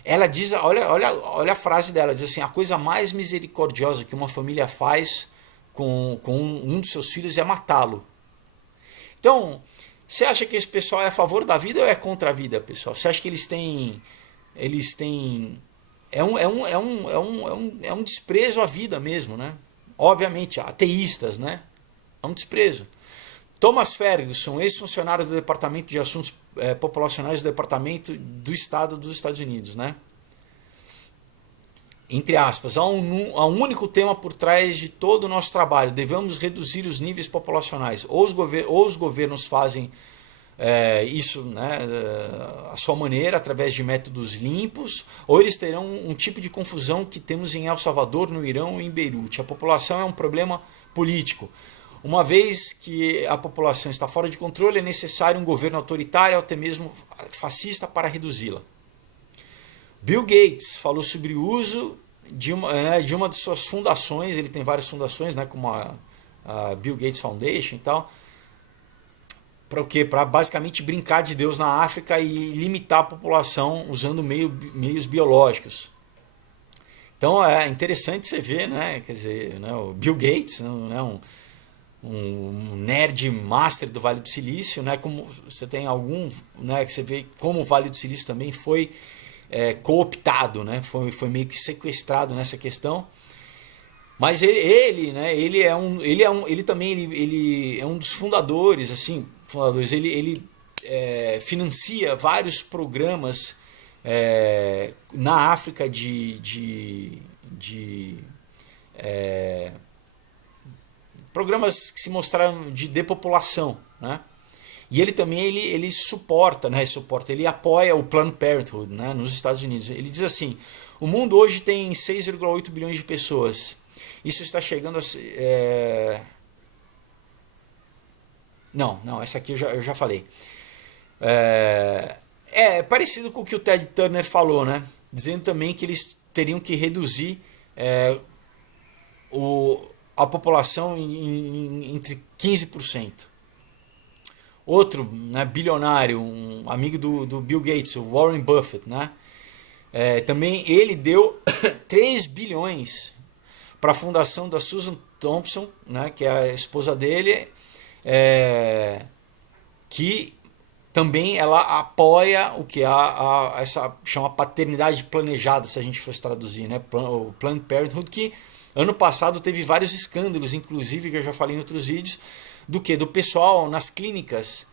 Ela diz, olha a frase dela, diz assim: a coisa mais misericordiosa que uma família faz com um dos seus filhos é matá-lo. Então, você acha que esse pessoal é a favor da vida ou é contra a vida, pessoal? Você acha que eles têm é um desprezo à vida mesmo, né? Obviamente, ateístas, né? É um desprezo. Thomas Ferguson, ex-funcionário do Departamento de Assuntos Populacionais do Departamento do Estado dos Estados Unidos, né? Entre aspas, há um único tema por trás de todo o nosso trabalho: devemos reduzir os níveis populacionais. Ou os governos fazem isso, né, à sua maneira, através de métodos limpos, ou eles terão um tipo de confusão que temos em El Salvador, no Irão e em Beirute. A população é um problema político. Uma vez que a população está fora de controle, é necessário um governo autoritário, ou até mesmo fascista, para reduzi-la. Bill Gates falou sobre o uso de uma de suas fundações. Ele tem várias fundações, né, como a Bill Gates Foundation e tal. Para o quê? Para basicamente brincar de Deus na África e limitar a população usando meios biológicos. Então é interessante você ver, né, quer dizer, né, o Bill Gates, né, um nerd master do Vale do Silício, né, como você tem né, que você vê como o Vale do Silício também foi cooptado, né, foi meio que sequestrado nessa questão. Mas ele também é um dos fundadores, assim, ele financia vários programas na África programas que se mostraram de depopulação, né? E ele também ele suporta, ele apoia o Planned Parenthood, né, nos Estados Unidos. Ele diz assim: o mundo hoje tem 6,8 bilhões de pessoas. Isso está chegando a não, essa aqui eu já falei. É parecido com o que o Ted Turner falou, né? Dizendo também que eles teriam que reduzir a população entre 15%. Outro, né, bilionário, um amigo do Bill Gates, o Warren Buffett, né? Também ele deu 3 bilhões para a fundação da Susan Thompson, né, que é a esposa dele, que também ela apoia o que essa chama paternidade planejada, se a gente fosse traduzir, né, o Planned Parenthood, que ano passado teve vários escândalos, inclusive, que eu já falei em outros vídeos, do pessoal nas clínicas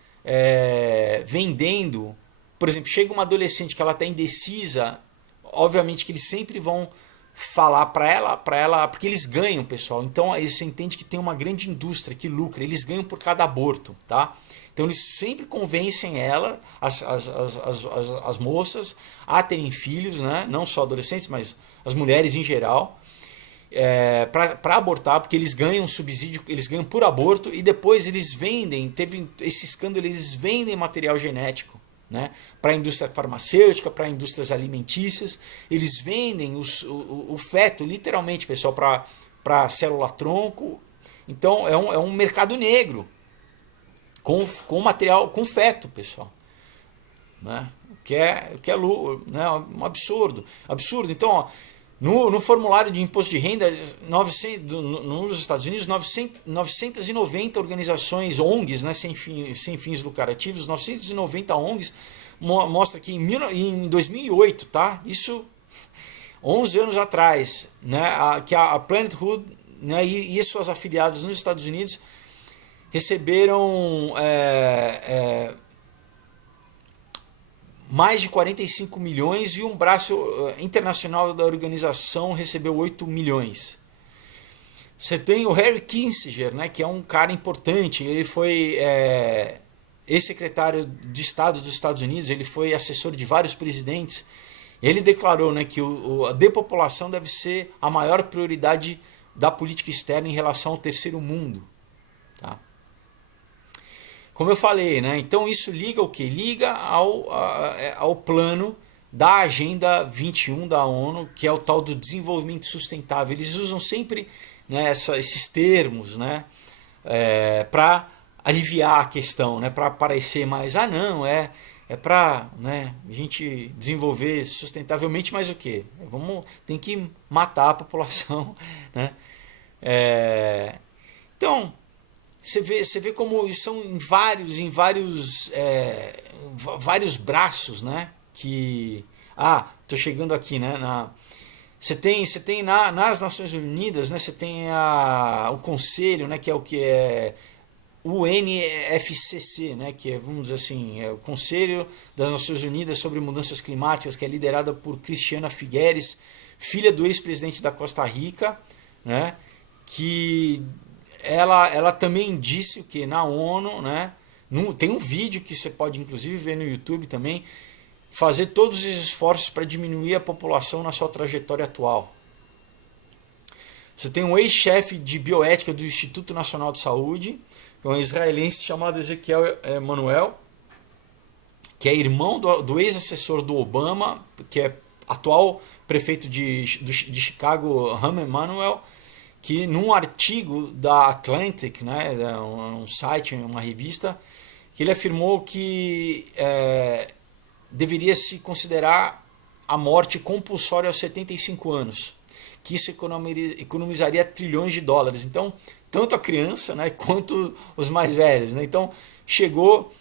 vendendo. Por exemplo, chega uma adolescente que ela está indecisa, obviamente que eles sempre vão falar para ela, porque eles ganham, pessoal. Então aí você entende que tem uma grande indústria que lucra, eles ganham por cada aborto, tá? Então eles sempre convencem as moças a terem filhos, né? Não só adolescentes, mas as mulheres em geral, para abortar, porque eles ganham subsídio, eles ganham por aborto, e depois eles vendem, teve esse escândalo, eles vendem material genético, né, para a indústria farmacêutica, para indústrias alimentícias. Eles vendem o feto, literalmente, pessoal, para célula-tronco. Então é um mercado negro com material, com feto, pessoal, né? O que é né, um absurdo. Então, ó, No formulário de imposto de renda, 900, nos Estados Unidos, 990 organizações ONGs, né, sem fins lucrativos, 990 ONGs, mostra que em 2008, tá? Isso 11 anos atrás, né, que a Planned Parenthood, né, e suas afiliadas nos Estados Unidos receberam mais de 45 milhões e um braço internacional da organização recebeu 8 milhões. Você tem o Harry Kissinger, né, que é um cara importante, ele foi ex-secretário de Estado dos Estados Unidos, ele foi assessor de vários presidentes. Ele declarou, né, que a depopulação deve ser a maior prioridade da política externa em relação ao terceiro mundo. Tá? Como eu falei, né, então isso liga o quê? Liga ao plano da Agenda 21 da ONU, que é o tal do desenvolvimento sustentável. Eles usam sempre, né, esses termos, né, para aliviar a questão, né, para parecer mais, não, é para, né, a gente desenvolver sustentavelmente, mas o quê? Tem que matar a população. Né? Então, você vê como são em vários braços, né? Que tô chegando aqui, né? Você tem nas Nações Unidas, né? Você tem o Conselho, né? Que é o que é o UNFCCC, né? Que é, vamos dizer assim, é o Conselho das Nações Unidas sobre Mudanças Climáticas, que é liderada por Christiana Figueres, filha do ex-presidente da Costa Rica, né? Que ela também disse o que na ONU, né? Tem um vídeo que você pode inclusive ver no YouTube também, fazer todos os esforços para diminuir a população na sua trajetória atual. Você tem um ex-chefe de bioética do Instituto Nacional de Saúde, que é um israelense chamado Ezequiel Emanuel, que é irmão do ex-assessor do Obama, que é atual prefeito de Chicago, Rahm Emanuel, que num artigo da Atlantic, né, um site, uma revista, que ele afirmou que deveria se considerar a morte compulsória aos 75 anos, que isso economizaria trilhões de dólares. Então, tanto a criança, né, quanto os mais velhos. Né? Então, chegou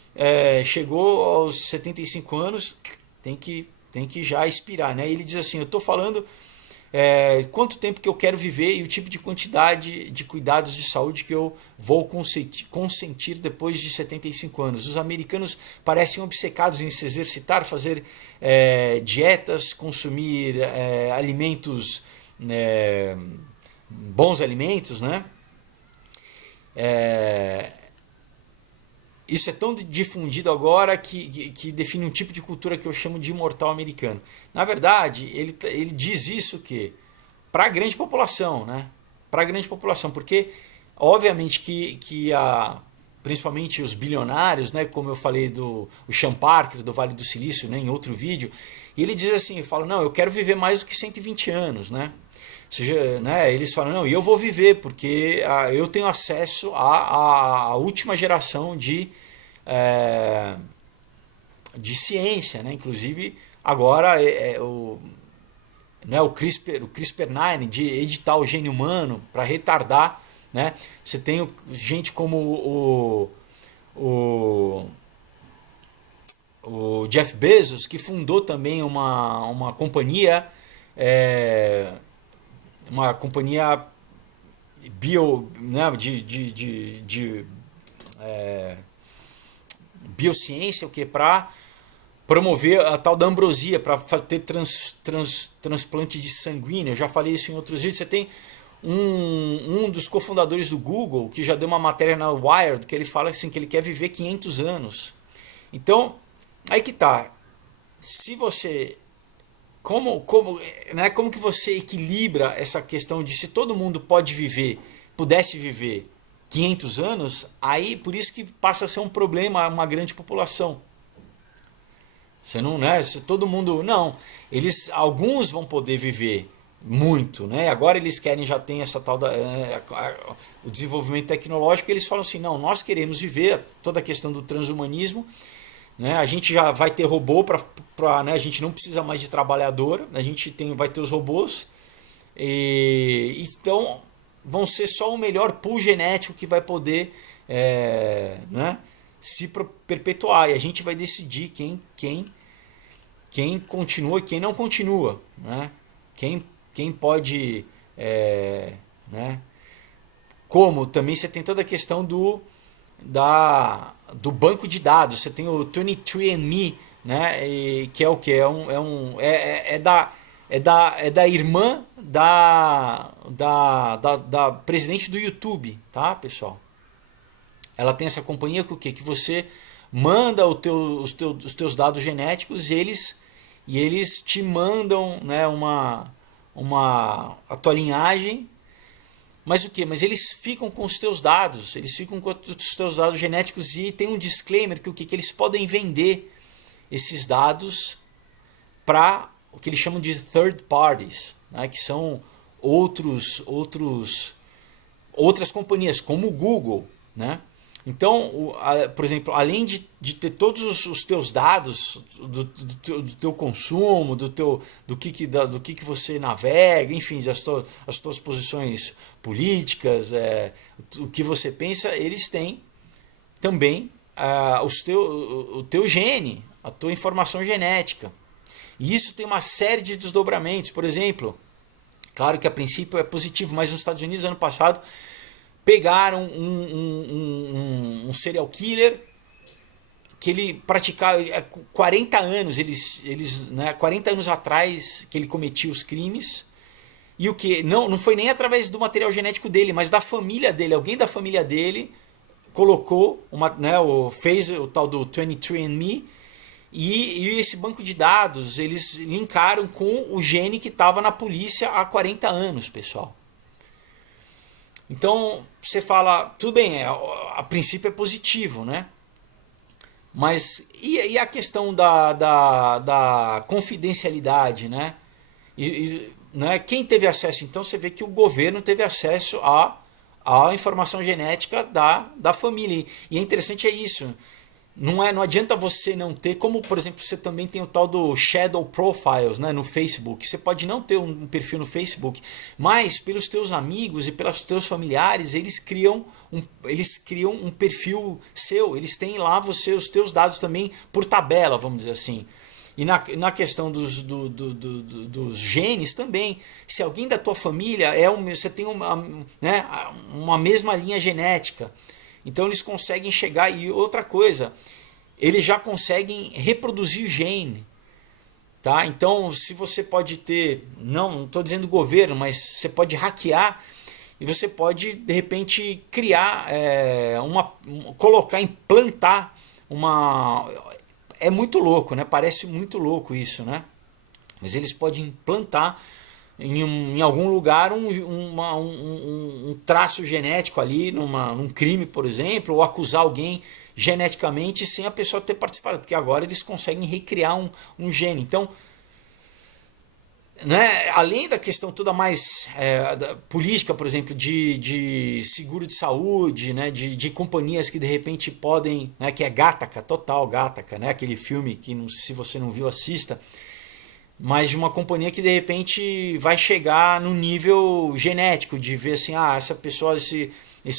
aos 75 anos, tem que já expirar. Né? Ele diz assim, eu estou falando quanto tempo que eu quero viver e o tipo de quantidade de cuidados de saúde que eu vou consentir depois de 75 anos. Os americanos parecem obcecados em se exercitar, fazer dietas, consumir alimentos, bons alimentos, né? Isso é tão difundido agora que define um tipo de cultura que eu chamo de imortal americano. Na verdade, ele diz isso que para a grande população, né? Para a grande população, porque obviamente principalmente os bilionários, né? Como eu falei o Sean Parker do Vale do Silício, né? Em outro vídeo, e ele diz assim, eu falo, não, eu quero viver mais do que 120 anos, né? Ou seja, né, eles falam, não, eu vou viver porque eu tenho acesso à última geração de ciência, né? Inclusive agora o CRISPR-9 de editar o gene humano para retardar, né? Você tem gente como o Jeff Bezos, que fundou também uma companhia né, de biociência, o que para promover a tal da ambrosia, para ter transplante de sanguíneo. Eu já falei isso em outros vídeos. Você tem um dos cofundadores do Google, que já deu uma matéria na Wired, que ele fala assim, que ele quer viver 500 anos. Então, aí que tá. Se você... Como que você equilibra essa questão de se todo mundo pudesse viver 500 anos, aí por isso que passa a ser um problema uma grande população. Você não, né? Se todo mundo, não, alguns vão poder viver muito, né? Agora eles já tem essa tal o desenvolvimento tecnológico, eles falam assim, não, nós queremos viver toda a questão do transhumanismo. Né? A gente já vai ter robô né? A gente não precisa mais de trabalhador, vai ter os robôs, Então vão ser só o melhor pool genético que vai poder né, se perpetuar. E a gente vai decidir quem continua e quem não continua. Né? Quem pode... né? Como também você tem toda a questão do banco de dados. Você tem o 23andMe, né? Que é o que? É da irmã da presidente do YouTube, tá, pessoal? Ela tem essa companhia com o quê? Que você manda os teus dados genéticos e eles te mandam, né, a tua linhagem. Mas o que? Mas eles ficam com os teus dados, eles ficam com os teus dados genéticos e tem um disclaimer que o que? Que eles podem vender esses dados para o que eles chamam de third parties, né? Que são outras companhias, como o Google, né? Então, por exemplo, além de ter todos os teus dados do teu consumo, do que você navega, enfim, as tuas posições políticas, o que você pensa, eles têm também o teu gene, a tua informação genética. E isso tem uma série de desdobramentos. Por exemplo, claro que a princípio é positivo, mas nos Estados Unidos, ano passado, pegaram um serial killer que ele praticava 40 anos, né, 40 anos atrás que ele cometia os crimes. E o que? Não foi nem através do material genético dele, mas da família dele. Alguém da família dele colocou, fez o tal do 23andMe. E esse banco de dados eles linkaram com o gene que estava na polícia há 40 anos, pessoal. Então você fala, tudo bem, a princípio é positivo, né? Mas e a questão da confidencialidade, né? Né? Quem teve acesso? Então você vê que o governo teve acesso à informação genética da família. E é interessante isso. Não adianta você não ter, como por exemplo você também tem o tal do Shadow Profiles, né, no Facebook. Você pode não ter um perfil no Facebook, mas pelos teus amigos e pelos teus familiares eles criam um perfil seu. Eles têm lá os teus dados também por tabela, vamos dizer assim. E na questão dos genes também. Se alguém da tua família você tem uma mesma linha genética. Então eles conseguem chegar. E outra coisa, eles já conseguem reproduzir o gene. Tá? Então, se você pode ter, não estou dizendo governo, mas você pode hackear e você pode, de repente, criar, implantar uma... É muito louco, né? Parece muito louco isso, né? Mas eles podem implantar em algum lugar um traço genético ali, num crime, por exemplo, ou acusar alguém geneticamente sem a pessoa ter participado, porque agora eles conseguem recriar um gene. Então, né, além da questão toda mais da política, por exemplo, de seguro de saúde, né, de companhias que de repente podem, né, que é Gattaca, total Gattaca, né, aquele filme que se você não viu, assista, mas de uma companhia que de repente vai chegar no nível genético, de ver assim, essa pessoa, esse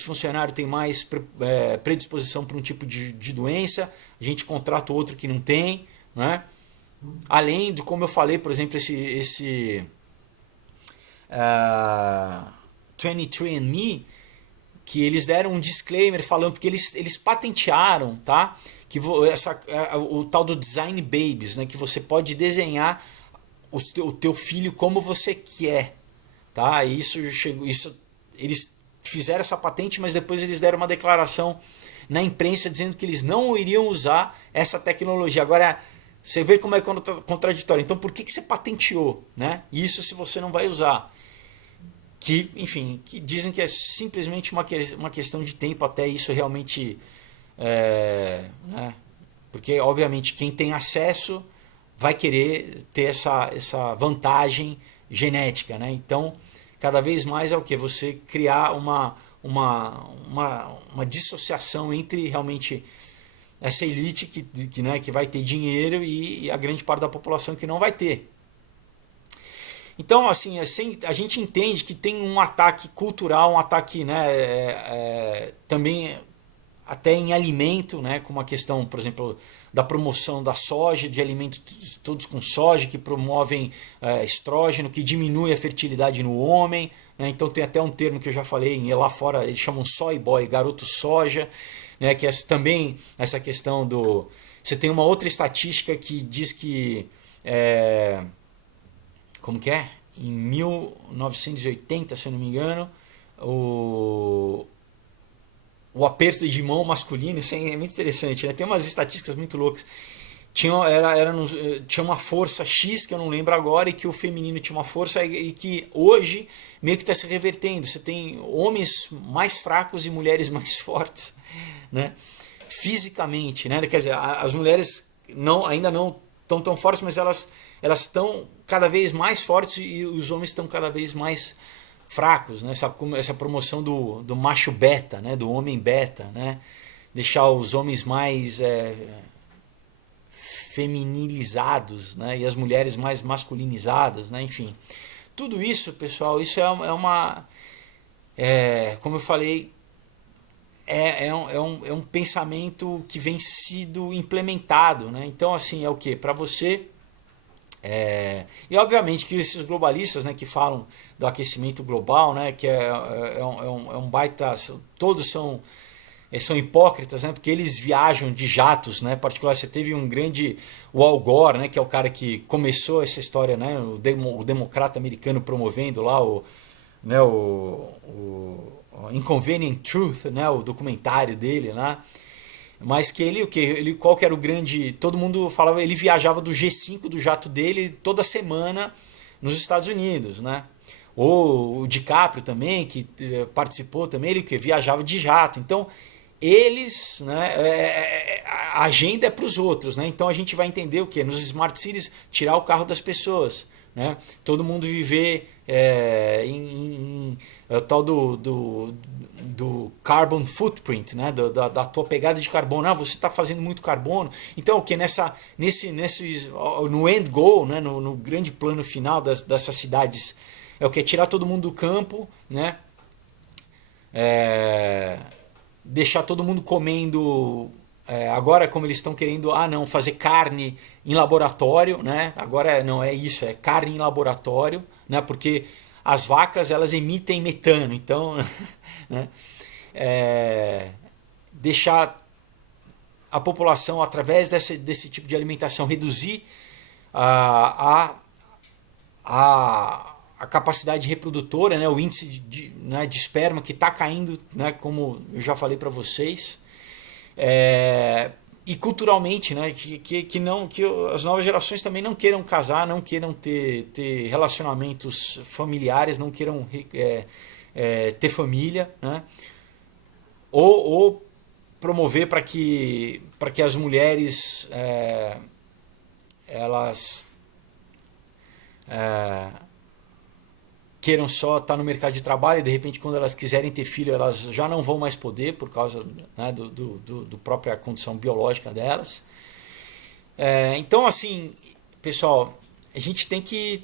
funcionário tem mais predisposição para um tipo de doença, a gente contrata outro que não tem, né? Além de, como eu falei, por exemplo, esse 23andMe, que eles deram um disclaimer falando, porque eles patentearam, tá? Que o tal do design babies, né? Que você pode desenhar o teu filho como você quer, tá? E isso eles fizeram essa patente, mas depois eles deram uma declaração na imprensa dizendo que eles não iriam usar essa tecnologia. Agora você vê como é contraditório. Então por que você patenteou, né? Isso se você não vai usar. Que, enfim, que dizem que é simplesmente uma questão de tempo até isso realmente... né? Porque, obviamente, quem tem acesso vai querer ter essa vantagem genética, né? Então, cada vez mais é o que? Você criar uma dissociação entre realmente essa elite que vai ter dinheiro e a grande parte da população que não vai ter. Então, assim, a gente entende que tem um ataque cultural, um ataque, né, também até em alimento, né, como a questão, por exemplo, da promoção da soja, de alimentos todos com soja, que promovem estrógeno, que diminui a fertilidade no homem. Né, então tem até um termo que eu já falei, lá fora eles chamam soy boy, garoto soja, né, que é também essa questão do... Você tem uma outra estatística que diz que... como que é? Em 1980, se eu não me engano, o aperto de mão masculino, isso é muito interessante, né? Tem umas estatísticas muito loucas. Tinha uma força X, que eu não lembro agora, e que o feminino tinha uma força, e que hoje meio que está se revertendo. Você tem homens mais fracos e mulheres mais fortes, né? Fisicamente, né? Quer dizer, as mulheres ainda não estão tão fortes, mas elas estão cada vez mais fortes e os homens estão cada vez mais fracos, né? Essa promoção do macho beta, né? Do homem beta, né? Deixar os homens mais feminilizados, né? E as mulheres mais masculinizadas, né? Enfim, tudo isso, pessoal, isso é uma... como eu falei, é um pensamento que vem sido implementado, né? Então, assim, é o que? Para você... e obviamente que esses globalistas, né, que falam do aquecimento global, né, que é um baita... Todos são hipócritas, né, porque eles viajam de jatos, né, em particular você teve um grande... O Al Gore, né, que é o cara que começou essa história, né, o democrata americano promovendo lá o Inconvenient Truth, né, o documentário dele lá. Mas que ele qual que era o grande... Todo mundo falava, ele viajava do G5 do jato dele toda semana nos Estados Unidos, né? Ou o DiCaprio também, que participou também, ele que viajava de jato. Então, eles, né, a agenda é para os outros, né? Então a gente vai entender o que? Nos Smart Cities, tirar o carro das pessoas, né? Todo mundo viver o tal do carbon footprint, né? Da tua pegada de carbono. Ah, você está fazendo muito carbono. Então, o que no end goal, né? No grande plano final dessas cidades, é o que? Tirar todo mundo do campo, né? Deixar todo mundo comendo... agora, como eles estão querendo, não, fazer carne em laboratório, né? Agora não é isso, é carne em laboratório, né? Porque as vacas, elas emitem metano, então, né? Deixar a população, através desse tipo de alimentação, reduzir a capacidade reprodutora, né? O índice de esperma que está caindo, né? Como eu já falei para vocês. E culturalmente, né, que as novas gerações também não queiram casar, não queiram ter relacionamentos familiares, não queiram ter família, né, ou promover para que as mulheres elas queiram só estar no mercado de trabalho e de repente quando elas quiserem ter filho elas já não vão mais poder por causa, né, do própria condição biológica delas. Então, assim, pessoal, a gente tem que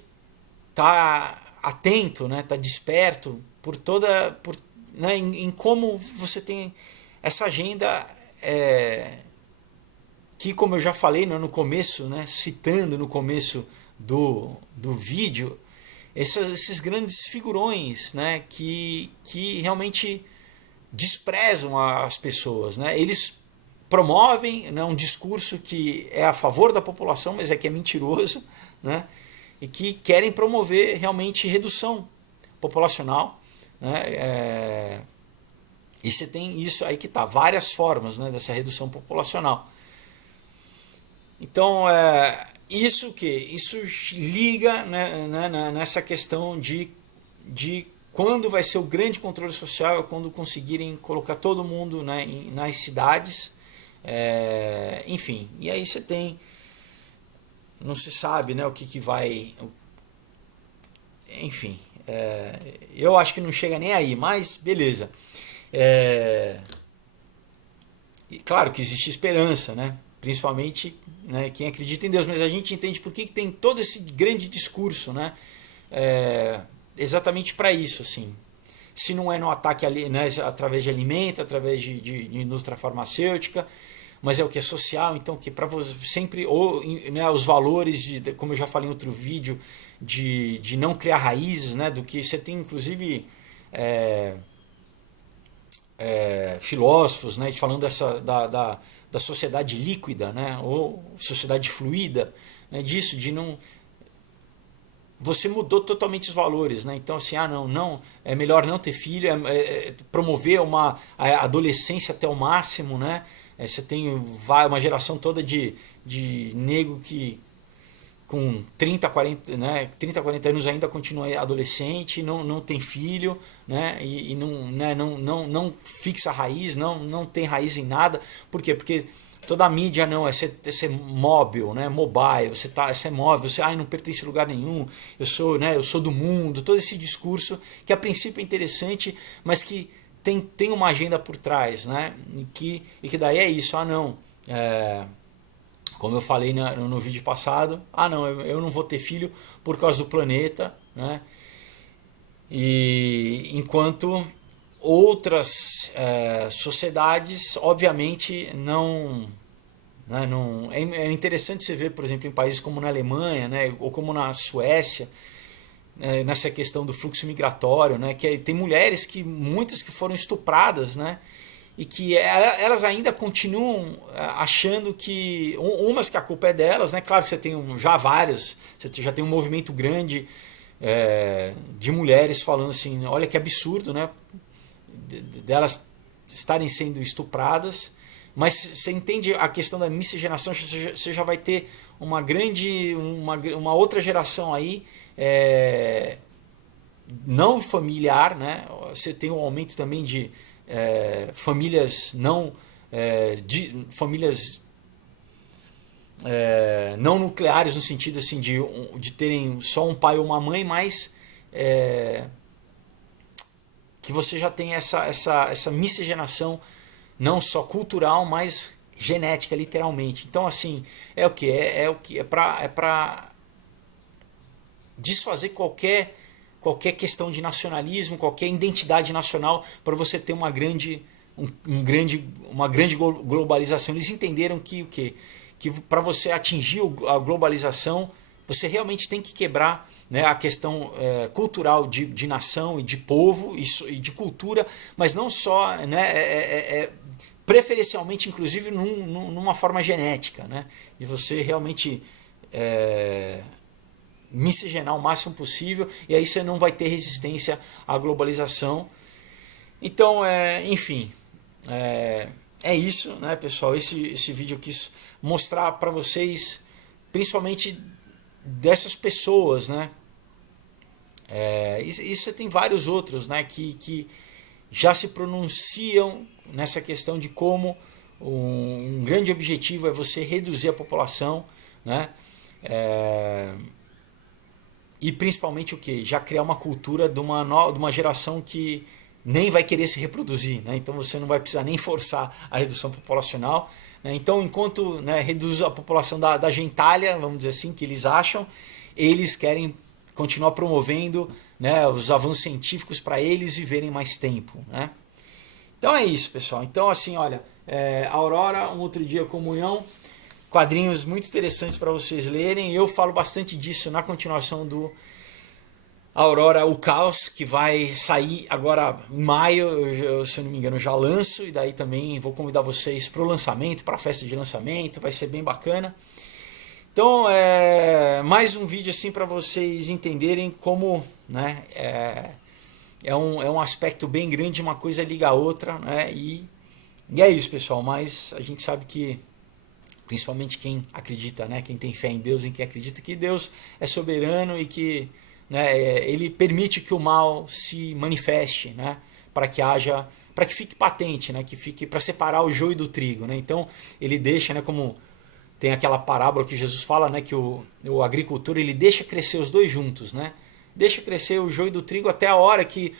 estar atento, né, estar desperto né, em como você tem essa agenda que, como eu já falei, né, no começo, né, citando no começo do vídeo, esses grandes figurões, né, que realmente desprezam as pessoas, né? Eles promovem, né, um discurso que é a favor da população, mas que é mentiroso, né? E que querem promover realmente redução populacional, né? E você tem isso aí que tá, várias formas, né, dessa redução populacional. Então, isso liga, né, nessa questão de quando vai ser o grande controle social, é quando conseguirem colocar todo mundo, né, nas cidades, enfim. E aí você tem, não se sabe, né, o que vai, enfim. Eu acho que não chega nem aí, mas beleza. E claro que existe esperança, né? Principalmente, né, quem acredita em Deus, mas a gente entende por que tem todo esse grande discurso, né? exatamente para isso, assim. Se não é no ataque ali, né, através de alimento, através de indústria farmacêutica, mas é o que é social, então que para você sempre, ou né, os valores como eu já falei em outro vídeo, de não criar raízes, né, do que você tem inclusive filósofos, né, falando da sociedade líquida, né, ou sociedade fluida, né, disso, de não, você mudou totalmente os valores, né? Então assim, não, é melhor não ter filho, promover a adolescência até o máximo, né? Você tem uma geração toda de nego que com 30, 40, né, 30, 40 anos ainda continua adolescente, não tem filho, né? E não, né, não fixa raiz, não tem raiz em nada. Por quê? Porque toda a mídia não, é ser móvel, né? Mobile, você é móvel, você não pertence a lugar nenhum, eu sou do mundo, todo esse discurso que a princípio é interessante, mas que tem uma agenda por trás, né? E que daí é isso, como eu falei no vídeo passado, não, eu não vou ter filho por causa do planeta, né? E enquanto outras sociedades, obviamente, não, é interessante você ver, por exemplo, em países como na Alemanha, né, ou como na Suécia, nessa questão do fluxo migratório, né, que tem mulheres muitas que foram estupradas, né, e que elas ainda continuam achando que umas que a culpa é delas, né, claro que você tem já várias, você já tem um movimento grande de mulheres falando assim, olha que absurdo, né, delas estarem sendo estupradas. Mas você entende a questão da miscigenação, você já vai ter uma outra geração aí não familiar, né? Você tem um aumento também de famílias famílias não nucleares, no sentido assim de terem só um pai ou uma mãe, mas que você já tem essa miscigenação não só cultural, mas genética, literalmente. Então, assim, é para desfazer qualquer questão de nacionalismo, qualquer identidade nacional, para você ter uma grande globalização. Eles entenderam que para você atingir a globalização, você realmente tem que quebrar, né, a questão cultural de nação e de povo e de cultura, mas não só, né, preferencialmente, inclusive, numa forma genética, né, e você realmente miscigenar o máximo possível, e aí você não vai ter resistência à globalização. Então, enfim, é isso, né, pessoal? Esse vídeo eu quis mostrar para vocês, principalmente dessas pessoas, né? E você tem vários outros, né, que já se pronunciam nessa questão de como um grande objetivo é você reduzir a população, né? E principalmente o que? Já criar uma cultura de uma geração que nem vai querer se reproduzir, né? Então você não vai precisar nem forçar a redução populacional, né? Então, enquanto, né, reduz a população da gentalha, vamos dizer assim, que eles acham, eles querem continuar promovendo, né, os avanços científicos para eles viverem mais tempo, né? Então é isso, pessoal. Então, assim, olha, Aurora, um outro dia, comunhão, quadrinhos muito interessantes para vocês lerem. Eu falo bastante disso na continuação do Aurora, o Caos, que vai sair agora em maio, se eu não me engano, eu já lanço, e daí também vou convidar vocês para o lançamento, para a festa de lançamento, vai ser bem bacana. Então, mais um vídeo assim para vocês entenderem como, né, é um aspecto bem grande, uma coisa liga a outra, né, e é isso, pessoal. Mas a gente sabe que, principalmente quem acredita, né, quem tem fé em Deus, em quem acredita que Deus é soberano e que, né, ele permite que o mal se manifeste, né, para que fique patente, né, que fique para separar o joio do trigo, né. Então ele deixa, né, como tem aquela parábola que Jesus fala, né, que o agricultor ele deixa crescer os dois juntos, né, deixa crescer o joio do trigo até a hora que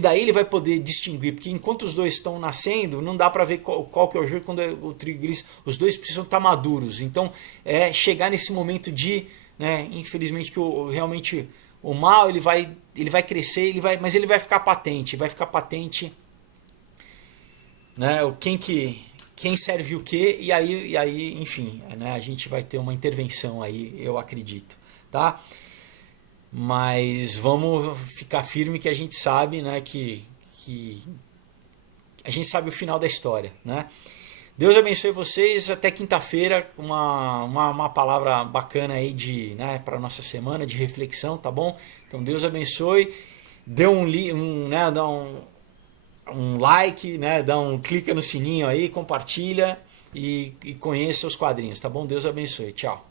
daí ele vai poder distinguir, porque enquanto os dois estão nascendo, não dá para ver qual que é o joio quando é o trigo gris, os dois precisam estar maduros. Então, chegar nesse momento de, né, infelizmente, que realmente O mal ele vai crescer, mas ele vai ficar patente, né? Quem serve o quê, e aí enfim, né? A gente vai ter uma intervenção aí, eu acredito, tá? Mas vamos ficar firme que a gente sabe, né, que a gente sabe o final da história, né? Deus abençoe vocês, até quinta-feira, uma palavra bacana aí né, para nossa semana de reflexão, tá bom? Então Deus abençoe, dê dá um like, né, clica no sininho aí, compartilha e conheça os quadrinhos, tá bom? Deus abençoe, tchau.